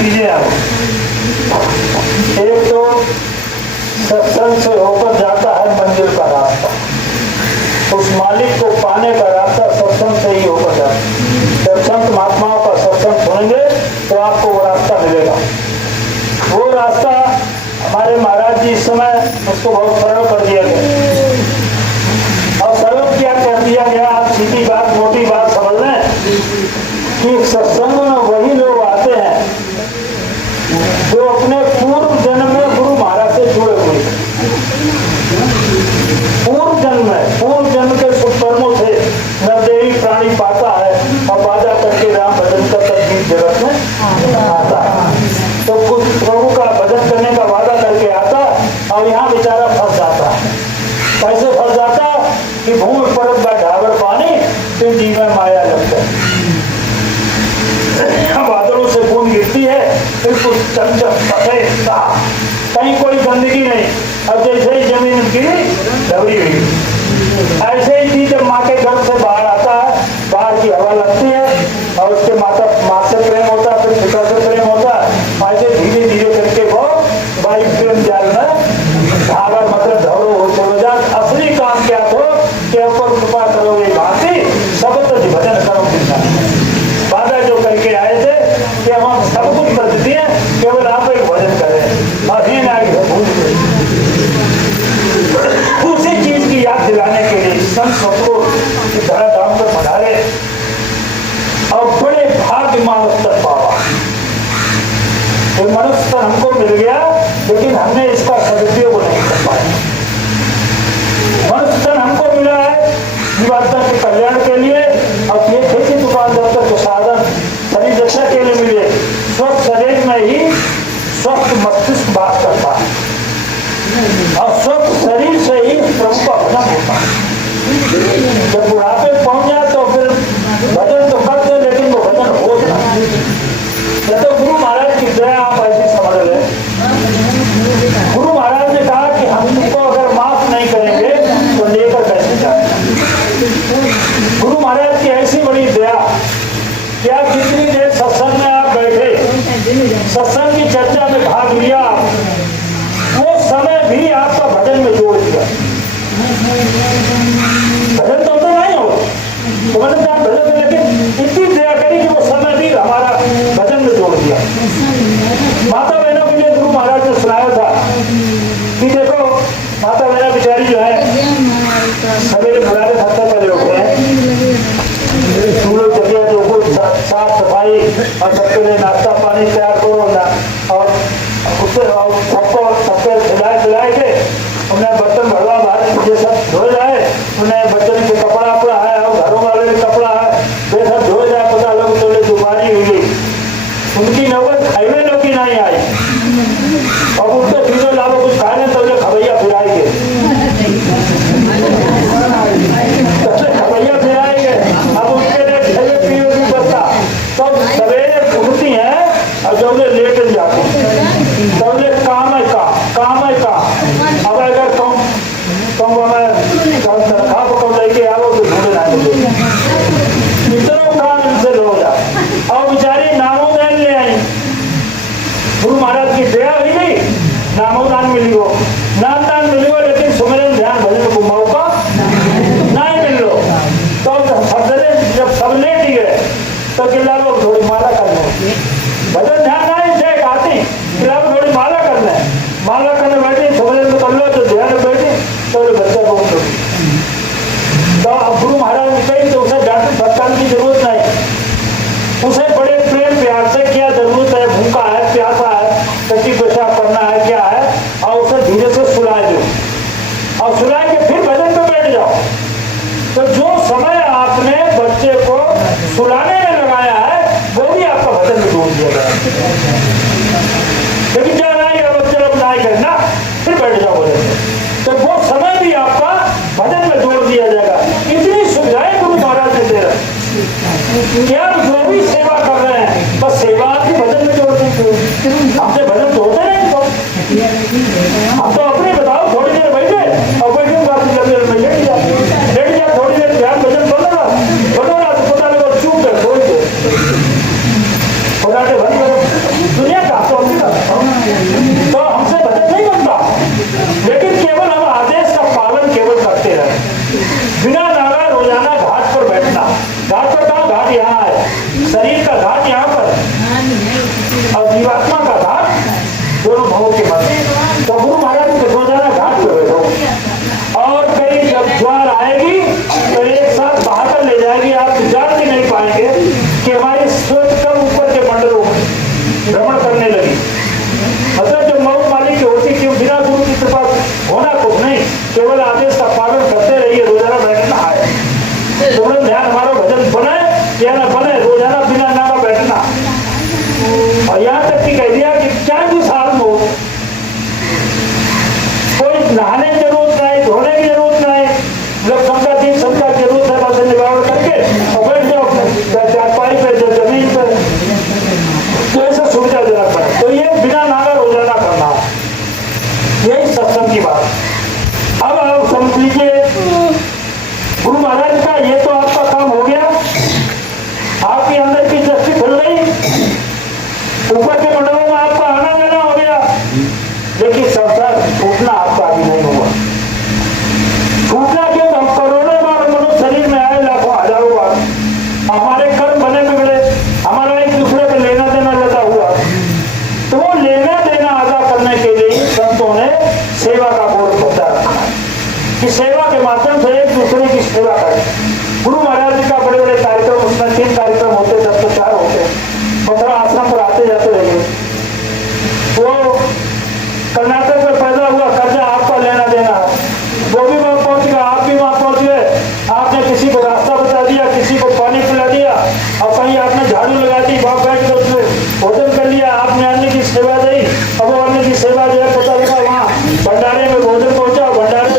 चीजें हैं। एक तो सत्संग से होकर जाता है मंजिल का रास्ता, उस मालिक को पाने का रास्ता सत्संग से ही होकर जाता है। जब संत महात्माओं का सत्संग सुनेंगे तो आपको वो रास्ता मिलेगा। वो रास्ता हमारे महाराज जी इस समय उसको बहुत सरल कर दिया गया। और सरल क्या कर दिया गया, आप सीधी बात मोटी बात समझ लें कि सत्संग में वही लोग आते हैं जो अपने पूर्व जन्म में गुरु महाराज से जुड़े हुए हैं। पूर्व जन्म के सुकर्मों से नरदेवी प्राणी पाता है और बाजा करके राम भजन का तकलीफ जगत में आता है। तो कुछ प्रभु का भजन करने का वादा करके आता और यहाँ बेचारा फंस जाता है। कैसे फंस जाता कि भूमि परत का ढाबर पानी फिर जी में माया लगता है। बादलों से बूंद गिरती है, फिर कुछ चमचम सफेद साफ, कहीं कोई गंदगी नहीं। अब जैसे ही जमीन गिरी दबी हुई, ऐसे ही जब माँ के घर से बाहर आता है, बाहर की हवा लगती है और उसके माँ से प्रेम होता है, फिर पिता से प्रेम होता है। ऐसे धीरे धीरे करके वो भाई प्रेम जाल में धागा मतलब धौरो हो चलो जा। असली काम क्या हो कि ऊपर कृपा करो ये भांति सब भजन करो। वादा जो करके आए थे कि हम सब कुछ कर देते हैं, केवल आप एक भजन करें। अधीन आगे भूल गए। उसी चीज की याद दिलाने के लिए संत सतगुरु धराधाम पर पधारे और बड़े भाग्य मानस्तर पावा। मनुष्य हमको मिल गया लेकिन हमने इसका सदुपयोग नहीं कर पाया। मनुष्य हमको मिला है जीवात्मा के कल्याण के लिए और ये खेती दुकान दफ्तर के साधन शरीर रक्षा के लिए मिले। स्वस्थ शरीर में ही स्वस्थ मस्तिष्क बात करता है और स्वस्थ शरीर से ही प्रभु का भजन होता है। जब बुढ़ापे पहुंच जाए तो फिर भजन तो करते लेकिन वो भजन हो जाए। तो गुरु महाराज की दया आप ऐसी समझ लें। गुरु महाराज ने कहा कि हमको अगर माफ नहीं करेंगे तो लेकर कैसे जाए। गुरु महाराज की ऐसी बड़ी दया कि आप जितनी देर सत्संग में आप बैठे, सत्संग की चर्चा में भाग लिया, वो समय भी आपका भजन में जोड़ दिया। भजन तो नहीं हो तो मतलब आप भजन में, लेकिन इतनी दया करी कि वो समय भी हमारा भजन में जोड़ दिया। माता बहनों के लिए गुरु महाराज ने सुनाया था कि देखो माता बहना बेचारी जो है सवेरे बुलाने खत्म करे होते हैं, चलिए जो कुछ साफ सफाई और सबके लिए नाश्ता पानी तैयार करो ना, और उससे सबको सबके खिलाए के उन्हें बर्तन भरवा बाहर ये सब धो जाए, उन्हें बच्चों के कपड़ा अपना है और घरों वाले के कपड़ा है वे सब धो जाए। पता लोग चले दुबारी हुई उनकी नौबत खाइवे लोग की नहीं आई और उनके सीधे लाभो कुछ खाने तो खबैया फिराएंगे खबैया फिराएंगे। अब उनके लिए खाइए पिए भी बचता तो सवेरे उठती है और जब उन्हें लेट जाती तब उन्हें काम है का अब अगर तुम तनखा पकड़ लेके आओ तो ढूंढे ना इतना काम इनसे हो जाए। और बेचारी नामोदान ले आई, गुरु महाराज की दया हुई गई, नामोदान मिली हो, नामदान मिली हो, लेकिन सुमिरन ध्यान भजन को मौका नहीं मिल लो। तो जब सब लेट ही गए तो किला लोग थोड़ी माला कर लो, भजन ध्यान नहीं देख आती किला थोड़ी माला करना है, माला करने बैठी सुमिरन कर लो तो ध्यान बैठी तो बच्चा को तो गुरु महाराज ने कही तो उसे डांट फटकार की जरूरत नहीं, उसे बड़े प्रेम प्यार से क्या जरूरत है, भूखा है प्यासा है कच्ची पेशाब करना है क्या है, और उसे धीरे से सुला दो और सुला के फिर भजन पे बैठ जाओ। तो जो समय आपने बच्चे को सुलाने में लगाया है वो भी आपका भजन में डूब दिया गया। लेकिन क्या नहीं बच्चे लोग नहीं करना फिर बैठ जाओ भजन में, तो वो समय भी आपका भजन में जोड़ दिया जाएगा। इतनी सुविधाएं गुरु महाराज ने दे रहे क्या जो भी सेवा कर रहे हैं बस सेवा आपकी भजन में जोड़ दी। हमसे भजन तो होते नहीं तो हम तो अपने बताओ थोड़ी देर बैठे और बैठे लेट जा थोड़ी देर ध्यान भजन बोलो ना तो पता लगा चूक कर थोड़ी देर दुनिया भ्रमण करने लगी। मतलब जो मऊ मालिक की होती क्यों, बिना गुरु की कृपा होना कुछ नहीं, केवल आदेश का पालन करते रहिए, रोजाना बैठना है। तुमने ध्यान हमारा भजन बने या ना बने, रोजाना बिना नामा बैठना। और यहाँ तक कि कह दिया कि चाहे भी साल में हो, कोई नहाने की जरूरत नहीं, धोने की जरूरत नहीं, जब सबका दिन सबका जरूरत है बस निवारण करके और बैठ जाओ चारपाई पे, जमीन पे, तो ऐसा सुविधाजनक बने। तो ये बिना नागा रोजाना करना, यही सत्संग की बात। अब आप समझ लीजिए गुरु महाराज का ये तो आपका काम हो गया, आपके अंदर की दृष्टि खुल गई, ऊपर के मंडलों में आपका आना जाना हो गया, लेकिन संसार छूटना आपका अभी नहीं हुआ। छूटना क्यों? हम करोड़ों बार मनुष्य शरीर में आए, लाखों हजारों बार हमारे कर्म बने बिगड़े, हमारा एक दूसरे पे लेना देना लगा हुआ, तो वो लेना देना अदा करने के लिए संतों ने सेवा का बोर्ड बता रखा है कि सेवा के माध्यम से एक दूसरे की सेवा करें। गुरु महाराज जी का बड़े बड़े कार्यक्रम, उसमें 3 कार्यक्रम होते, 10 तो 4 होते, 15 आश्रम पर आते जाते रहे। वो कर्नाटक में पैदा हुआ, कर्जा आपका लेना देना है, वो भी वहां पहुंच गया, आप भी वहां पहुंच गए। आपने किसी को रास्ता बता दिया, किसी को पानी पिला दिया, और कहीं आपने झाड़ू लगा दी, वहां बैठ कर उसमें भोजन कर लिया, आपने अन्न की सेवा दी। अब वो अन्न की सेवा जो है पता लगा वहाँ भंडारे में भोजन पहुंचा, भंडारे में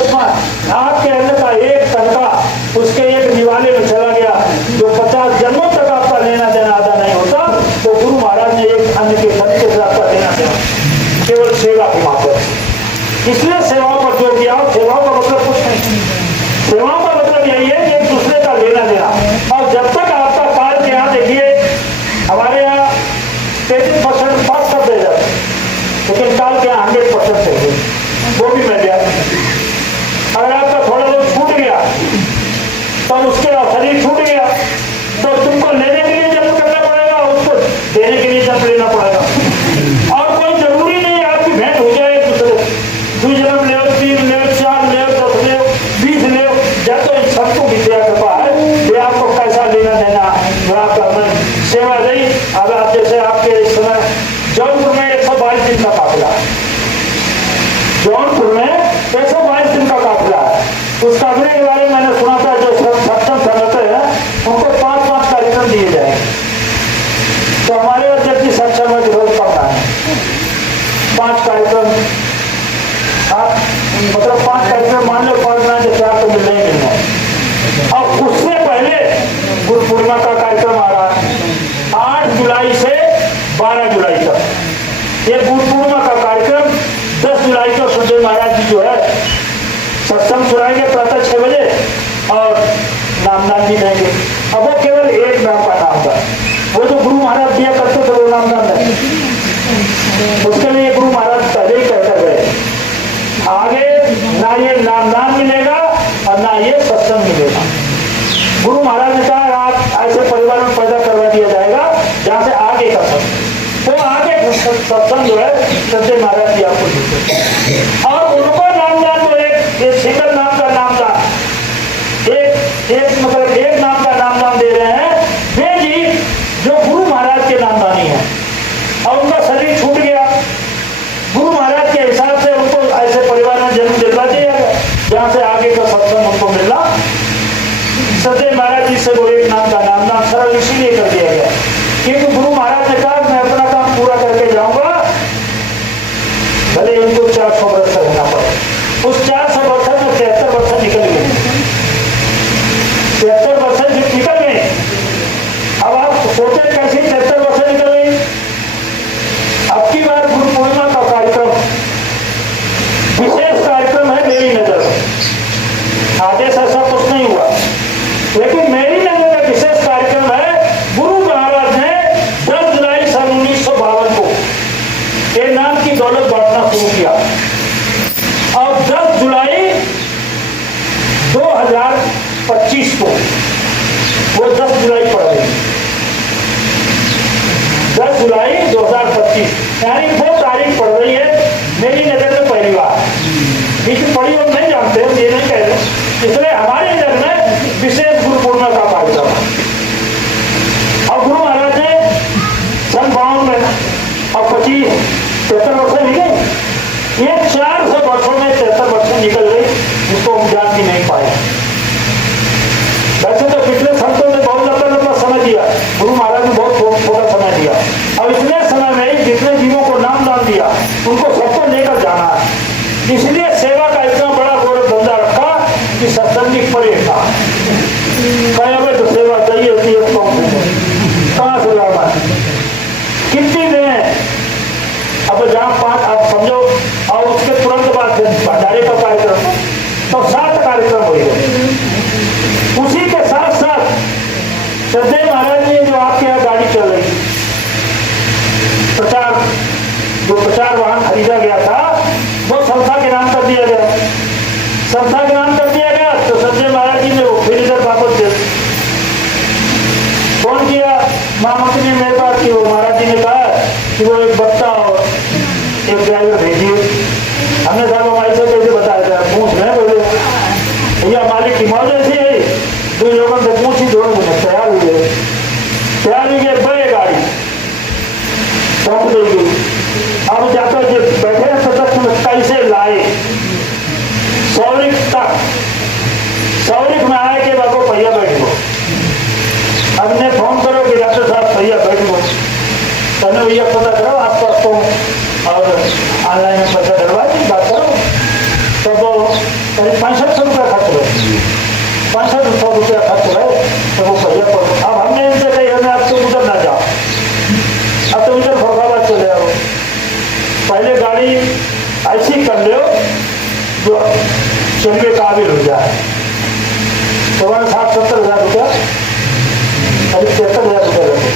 आपके अन्न का एक तनका उसके एक निवाले में चला गया, जो 50 जन्मों तक आपका लेना देना अदा नहीं होता। तो गुरु महाराज ने एक अन्न के धन के साथ आपका लेना देना केवल सेवा के माध्यम से, इसलिए सेवाओं पर जोर दिया। सेवाओं का मतलब कुछ नहीं, सेवाओं का मतलब यही है कि एक दूसरे का लेना देना। और जब तक आपका काल के यहाँ देखिए, हमारे यहाँ 33% पास कर दे जाते, लेकिन काल के यहाँ 100% चाहिए, वो भी मिल गया। अगर आपका थोड़ा बहुत छूट गया तो उसके शरीर छूट गया, तो तुमको लेने के लिए जन्म करना पड़ेगा, उसको देने के लिए जन्म लेना पड़ेगा। और कोई जरूरी नहीं आपकी भेंट हो जाए एक दूसरे, 2 जन्म ले, 3 ले, 4 ले, 10 ले, 20 ले, जब तो इन सबको विद्या कृपा है, ये आपको कैसा लेना देना आपका सेवा नहीं। अब आप जैसे आपके इस समय जौनपुर में 122 दिन का काफिला है, जौनपुर में 122 दिन का काफिला है। उस काफिले के बारे में मैंने सुना था, जो सत्संग संगठन है उनको 5-5 कार्यक्रम दिए जाएंगे। तो हमारे अध्यक्ष जी सत्संग में विरोध करना है, 5 कार्यक्रम, मतलब 5 कार्यक्रम मान लो, 5 में 4 तो मिलने ही मिलना है। और उससे पहले गुरु पूर्णिमा का कार्यक्रम आ रहा है 8 जुलाई से 12 जुलाई तक। ये गुरु पूर्णिमा का कार्यक्रम 10 जुलाई को सुखदेव महाराज जी जो है सत्संग सुनाएंगे प्रातः 6 बजे और नामदान भी देंगे। अब वो केवल एक नाम का नाम था, वो जो गुरु महाराज दिया करते थे वो नामदान नहीं, उसके लिए गुरु महाराज पहले ही कहकर गए, आगे ना ये नामदान मिलेगा और ना ये सत्संग मिलेगा। गुरु महाराज ने कहा आप ऐसे परिवार में पैदा करवा दिया जाएगा जहाँ से आगे का सत्संग, वो आगे सत्संग जो है सत्य महाराज जी आपको देते। और उनको नामदान तो एक सिंगल नाम का नामदान, एक मतलब एक नाम का नामदान दे रहे हैं वे जी जो गुरु महाराज के नामदानी है। और उनका शरीर छूट गया, गुरु महाराज के हिसाब से उनको ऐसे परिवार में जन्म दिलवा दिया गया जहाँ से आगे का सत्संग उनको मिलना। सत्य महाराज जी से वो एक नाम का नामदान सरल इसीलिए कर दिया गया क्योंकि गुरु महाराज ने कहा मैं अपना काम पूरा करके जाऊंगा, भले उनको 400 वर्ष रहना पड़े। उस 400 वर्ष में 73 वर्ष निकल गए, 73 वर्ष निकल गए। अब आप सोचे कैसे 73 वर्ष निकल गई। अब की बार गुरु पूर्णिमा का कार्यक्रम विशेष कार्यक्रम है मेरी नजर में, आदेश ऐसा कुछ नहीं हुआ, लेकिन मेरी नजर में विशेष कार्यक्रम है। गुरु महाराज ने 10 जुलाई सन 1952 को ये नाम की दौलत बांटना शुरू किया और 10 जुलाई 2025 को वो 10 जुलाई पड़ गई, 10 जुलाई 2025 यानी वो तारीख पड़ रही है मेरी नजर में पहली बार। लेकिन पढ़ी हम नहीं जानते, हम ये नहीं कह रहे, इसलिए हमारी नजर में विशेष गुरु पूर्णिमा का कार्यक्रम। और गुरु महाराज ने सन 52 में और 25-73 वर्ष निकले। ये 400 वर्षों में 73 वर्ष निकल गई, जिसको हम जान भी नहीं पाए। वैसे तो पिछले संतों ने बहुत लंबा लंबा समय दिया, गुरु महाराज ने बहुत छोटा समय दिया, और इतने समय में जितने जीवों को नाम दान दिया उनको सबको लेकर जाना है। इसलिए सेवा का इतना बड़ा गौरव धंधा रखा कि सत्संगी परे था। कहे तो सेवा चाहिए होती है, कहाँ से लाना है, कितनी दें। अब जहाँ 5 आप समझो, और उसके तुरंत बाद भंडारे का कार्यक्रम, तो 7 कार्यक्रम हो गए। उसी के साथ साथ सदैव महाराज ने जो आपके यहाँ गाड़ी चल रही, प्रचार वाहन खरीदा गया था, वो संस्था के नाम कर दिया गया। संस्था के नाम कर दिया गया तो सदैव महाराज जी ने वो फिर इधर वापस दे फोन किया। महामंत्री ने मेरे पास कि वो महाराज जी ने कहा कि वो एक बच्चा और एक ड्राइवर भेजिए। हमने साहब हमारे से कैसे बताया था, पूछ रहे बोले भैया मालिक की मौज ऐसी है, 2 लोगों से पूछी, दोनों में तैयार हुई बड़े गाड़ी सौंप देगी। अब जाकर जो बैठे हैं सतत में कैसे लाए सौरिक तक, सौरिक में आए कि बाबू भैया बैठो, हमने फोन करो कि डॉक्टर साहब भैया बैठो, कहने भैया पता करो आस पास तो और ऑनलाइन में पैसा डलवा दी बात करो। तो वो करीब 6500 रुपया खर्च हुए, 6500 रुपया खर्च हुए। तो वो भैया को अब हमने इनसे कही हमें अब तो उधर ना जाओ, अब तो उधर फौकाबाद चले आओ, पहले गाड़ी ऐसी कर लो जो चलने काबिल हो जाए। तो 60-70 हज़ार रुपया, करीब 73,000 रुपया लगे,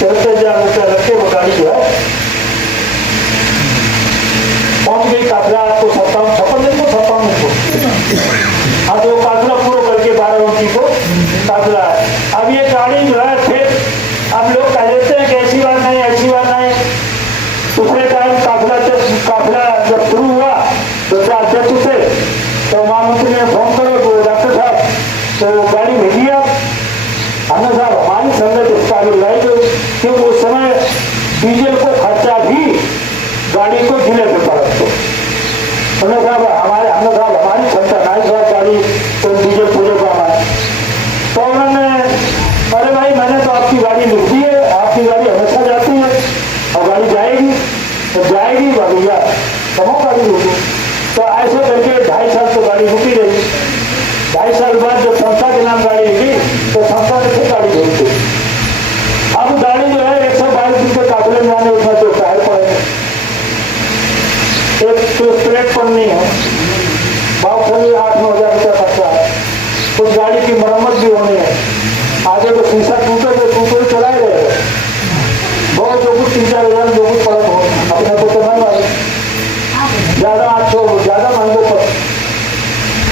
73,000 रुपया लग के वो गाड़ी जो है पहुंच गई काफिला। आपको 57 दिन को 57 दिन को हाँ, तो काफिला पूरा करके 12 उनकी को काफिला है। अब ये गाड़ी जो है फिर अब लोग कह देते हैं कि ऐसी बात नहीं, ऐसी बात नहीं। दूसरे टाइम काफिला जब शुरू हुआ तो अध्यक्ष थे, तो महामंत्री ने फोन करो तो डॉक्टर साहब तो गाड़ी भेजी आप। हमने साहब हमारी संगत इस काबिल लाई दो, क्योंकि उस समय डीजल को खर्चा भी गाड़ी को जिले पे पड़ा। हमने साहब हमारी क्षमता नहीं साहब गाड़ी तो डीजल पूरे को हमारे। तो उन्होंने अरे भाई मैंने तो आपकी गाड़ी लिख दी है, आपकी गाड़ी हमेशा जाती है और गाड़ी जाएगी तो जाएगी भैया कमो गाड़ी रुकी। तो ऐसे करके 2.5 साल तो गाड़ी रुकी रही। 2.5 साल बाद जब संस्था के नाम गाड़ी हुई तो संस्था ने फिर गाड़ी भेज दी। अब गाड़ी जो है 122 दिन के काफिले में आने, उसमें तो टायर पड़े, एक तो स्प्रेड पड़नी है, बहुत सारी 8-9 हज़ार रुपया खर्चा है। उस गाड़ी की मरम्मत भी होनी है, आगे तो शीशा टूटे तो टूटे चलाए रहे, बहुत जो कुछ 3-4 हज़ार जो कुछ पड़े हो अपने को तो नहीं आई, ज़्यादा 800 ज़्यादा महंगे पर,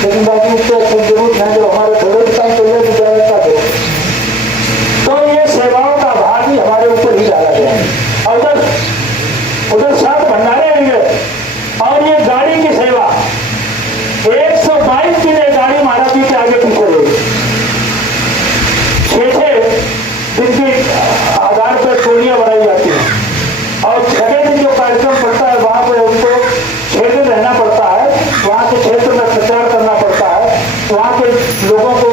लेकिन बाकी उससे जरूरत है जो हमारे थोड़े टाइम चले तो ज़्यादा दो। तो ये सेवाओं का भार भी हमारे ऊपर ही डाला गया है। और उधर 7 भंडारे होंगे और ये गाड़ी की सेवा 122 दिन गाड़ी महाराज जी के आगे पीछे रही, 6 दिन की आधार पर टोलियां बनाई जाती हैं और 6वें दिन जो कार्यक्रम पड़ता है वहां पर उनको 6 दिन रहना पड़ता है, वहां के क्षेत्र में प्रचार करना पड़ता है, वहां के लोगों को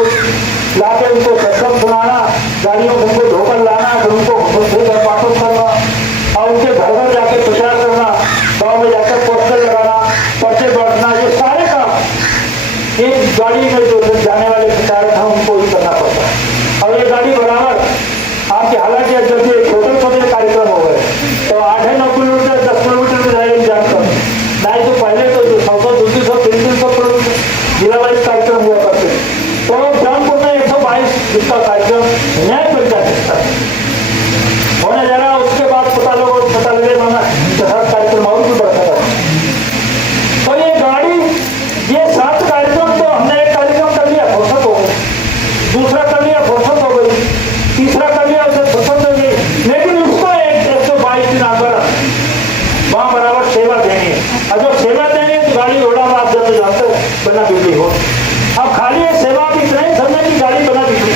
लाकर उनको सत्संग सुनाना, गाड़ियों को उनको धोकर लाना, फिर उनको वापस करना और उनके घर घर जाकर प्रचार करना, गाँव में जाकर पोस्टर लगाना, पर्चे बांटना, ये सारे काम एक गाड़ी में जो जाने वाले प्रचारक हैं उनको ही करना पड़ता है। और ये गाड़ी बराबर आपके हालांकि जब ये छोटे छोटे कार्यक्रम हो गए तो 8-9 किलोमीटर 10 किलोमीटर में जाएगी जानकर, नहीं तो पहले तो 100-200 300 किलोमीटर जिला वाइज कार्यक्रम हुआ करते। तो जौनपुर में 122 जिसका कार्यक्रम न्याय पंचायत होने जा रहा, उसके बाद पता लगे माना 10 कार्यक्रम और भी बढ़ता है। तो ये गाड़ी ये 7 कार्यक्रम तो हमने एक कार्यक्रम कर लिया फुर्सत हो गई, दूसरा कर लिया फुर्सत हो गई, तीसरा कर लिया उसे फुर्सत हो गई, लेकिन उसको 122 दिन आकर वहां बराबर सेवा देनी है। और जब सेवा देंगे तो गाड़ी घोड़ा में आप जब जानते बना बिजली हो। अब खाली ये सेवा भी नहीं समझे कि गाड़ी बना बिजली,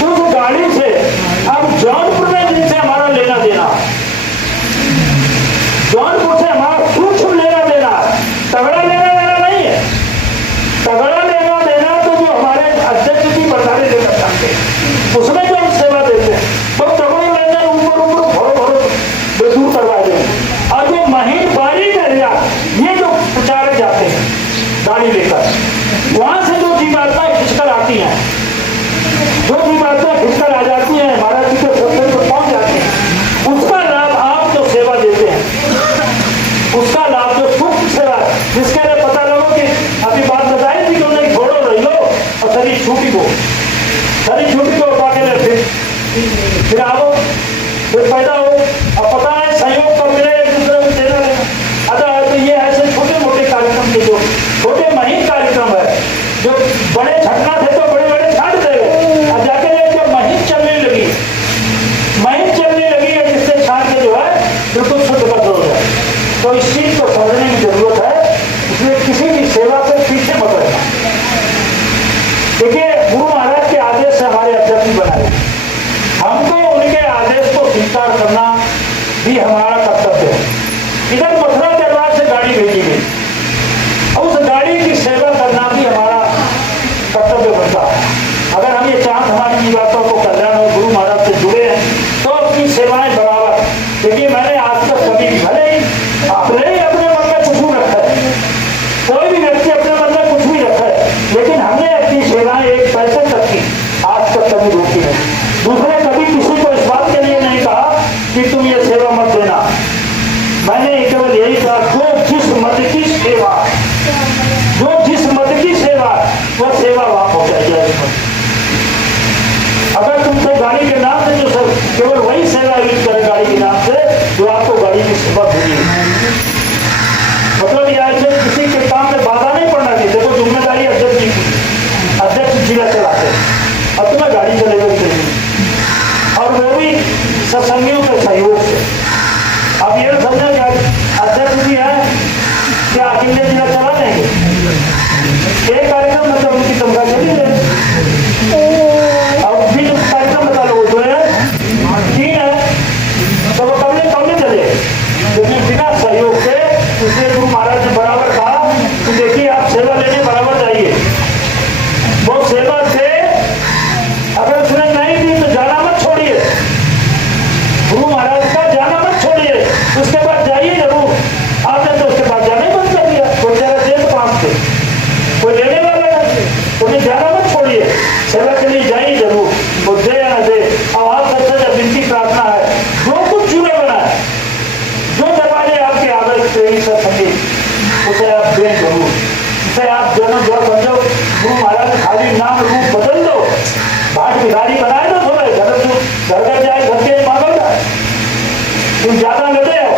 तो उस गाड़ी से अब जौनपुर में जिनसे हमारा लेना देना फिर आओ, फिर पैदा हो। अब पता है सहयोग कब मिले, एक दूसरे को देना लेना। अतः तो ये ऐसे छोटे मोटे कार्यक्रम के जो छोटे महीन कार्यक्रम है, जो बड़े छटना थे तो बड़े बड़े छाट दे गए। अब जाके जब महीन चलने लगी है, जिससे छाट के जो है बिल्कुल शुद्ध कर दो। तो इस चीज को समझने की जरूरत है, इसलिए किसी भी सेवा से पीछे मत रहना। देखिए, गुरु महाराज के आदेश से हमारे अध्यक्ष बनाए, हमको उनके आदेश को स्वीकार करना भी हमारा कर्तव्य है। इधर मथुरा दरबार से गाड़ी भेजी गई, उस गाड़ी की सेवा करना भी हमारा कर्तव्य बनता है। अगर हम ये चाहते हमारी जीवात्मा को कल्याण और गुरु महाराज से जुड़े हैं तो अपनी सेवाएं बराबर। देखिए, मैंने आज तक कभी भले ही आपने ही अपने मन में कुछ भी रखा है, कोई भी व्यक्ति अपने मन में कुछ भी रखा है, लेकिन हमने अपनी सेवाएं एक पैसे तक की आज तक कभी रोकी नहीं। दूसरे कभी किसी को इस बात के लिए नहीं कहा कि तुम ये सेवा मत देना। मैंने केवल यही कहा, जो जिस मत की सेवा, वह सेवा वहां पहुंचाई जाए। अगर तुमसे गाड़ी के नाम से जो सर केवल वही सेवा यूज करे गाड़ी के नाम से, जो आपको गाड़ी की सेवा मिली। मतलब यह है किसी के काम में बाधा नहीं पड़ना चाहिए। देखो, जिम्मेदारी अध्यक्ष जी की, अध्यक्ष जिला चलाते, अब तुम्हें गाड़ी चलेगा चाहिए, और वो भी सत्संगियों के सहयोग से। अब ये समझे क्या अध्यक्ष जी है, क्या अकेले जिला चला देंगे? एक कार्यक्रम मतलब उनकी तनख्वाह चली जाए। अब भी जो कार्यक्रम बता लो जो है 3 है, तो वो कमले चले, लेकिन बिना सहयोग के। इसलिए गुरु महाराज ने बराबर कहा कि देखिए, आप सेवा लेने बराबर जाइए। वो सेवा से अगर उसने नहीं दी तो जाना मत छोड़िए, गुरु महाराज का जाना मत छोड़िए, उसके बाद जाइए जरूर। आपने तो उसके बाद जाना ही बंद कर दिया। कोई जरा जेल 5 थे, कोई लेने वाला नहीं, उन्हें जाना मत छोड़िए, सेवा के लिए जाइए जरूर। वो दे या ना दे, अब आप सबसे जब विनती प्रार्थना है, जो कुछ चूल्हे बना है, जो दरवाजे आपके आदर्श सत्संगी, उसे आप दें जरूर। उसे आप जन्म द्वार बन जाओ। गुरु महाराज खाली नाम रूप बदल दो, भाट भिखारी बनाए दो, थोड़े घर जाए, घर के मांगल जाए, तुम ज्यादा लेते हो।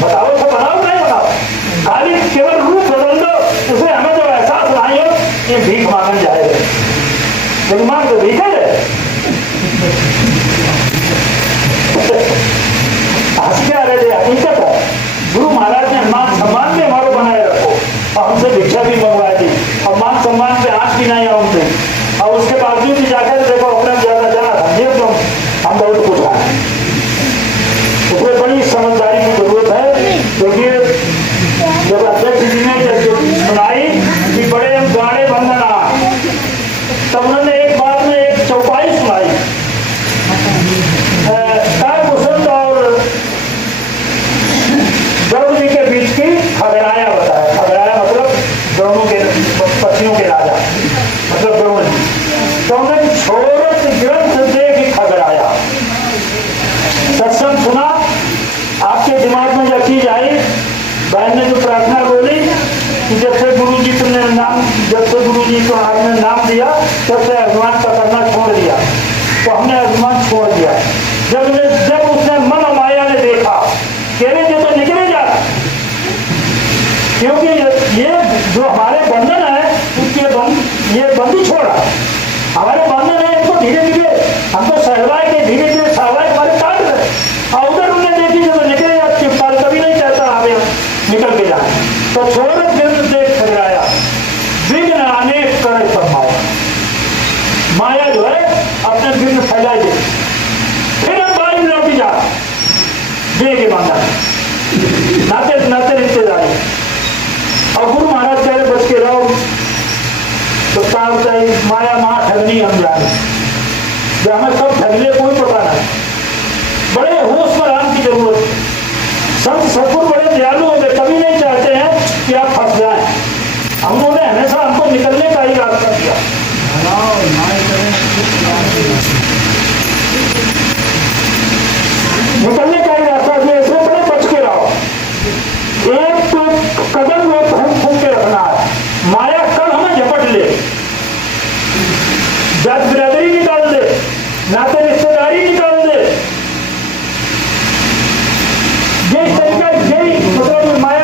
बताओ तो बनाओ, नहीं बनाओ, खाली केवल रूप बदल दो। उसमें हमें जो एहसास नहीं हो कि भीख मांगने जाएगा, लेकिन मांग तो भीख है। हंस क्या रहे थे, हकीकत है। गुरु महाराज ने मान सम्मान भी हमारे बनाए रखो, और हमसे भिक्षा भी मंगवाई थी, और मान सम्मान पे आंच भी नहीं हमसे, और उसके बावजूद भी जाकर देखो अपना ज्यादा जाना समझिए तो हम बहुत कुछ आए। उसमें बड़ी समझदारी की जरूरत है। देखिए, जब अध्यक्ष जी ने सुनाई कि बड़े गाड़े बंधना, तब उन्होंने एक बात में एक चौपाई सुनाई, कुसुम और द्रौपदी जी के बीच की खगड़ाया बताया। खगड़ाया मतलब दोनों के पत्नियों के राजा, मतलब दोनों जी। तो उन्होंने छोरत ग्रंथ देख खगड़ाया। सत्संग सुना, आपके दिमाग में जब चीज आई, बहन ने जो प्रार्थना बोली कि जब से गुरु जी को आपने नाम दिया, तब से अभिमान पकड़ना छोड़ दिया। तो हमने अभिमान छोड़ दिया। जब उसने मन और माया ने देखा, केवल ये तो निकले जा, क्योंकि ये जो हमारे बंधन है, ये बंदी छोड़ा। हमारे बंधन है, इनको धीरे धीरे हमको सहवाए के धीरे धीरे सहवाए हमारे काट रहे, और उधर उन्हें देखी जब निकले जाती, कभी नहीं चाहता हमें निकल के जाए। तो छोड़ देख खगड़ाया, विघ्न अनेक करे सब माया जो है अपने विघ्न फैलाई दे। फिर हम बारी लौटी जा दे के बांधा नाते रिश्तेदारी। और गुरु महाराज कह रहे बच के रहो, तो माया माँ ठगनी हम जाने, जब हमें सब ठगले कोई पता नहीं। बड़े होश में रहने की जरूरत है। संत सदगुरु बड़े दयालु हो गए, कभी नहीं चाहते हैं कि आप फंस जाएं। उन्होंने हमेशा हमको निकलने का ही रास्ता दिया। निकलने का ही रास्ता दिया, इसमें बड़े बच के रहो। एक तो कदम में फूंक के रखना है, माया कल हमें झपट ले, जात बिरादरी निकाल नाते रिश्तेदारी निकाल दे। ये तरीका, यही मतलब माया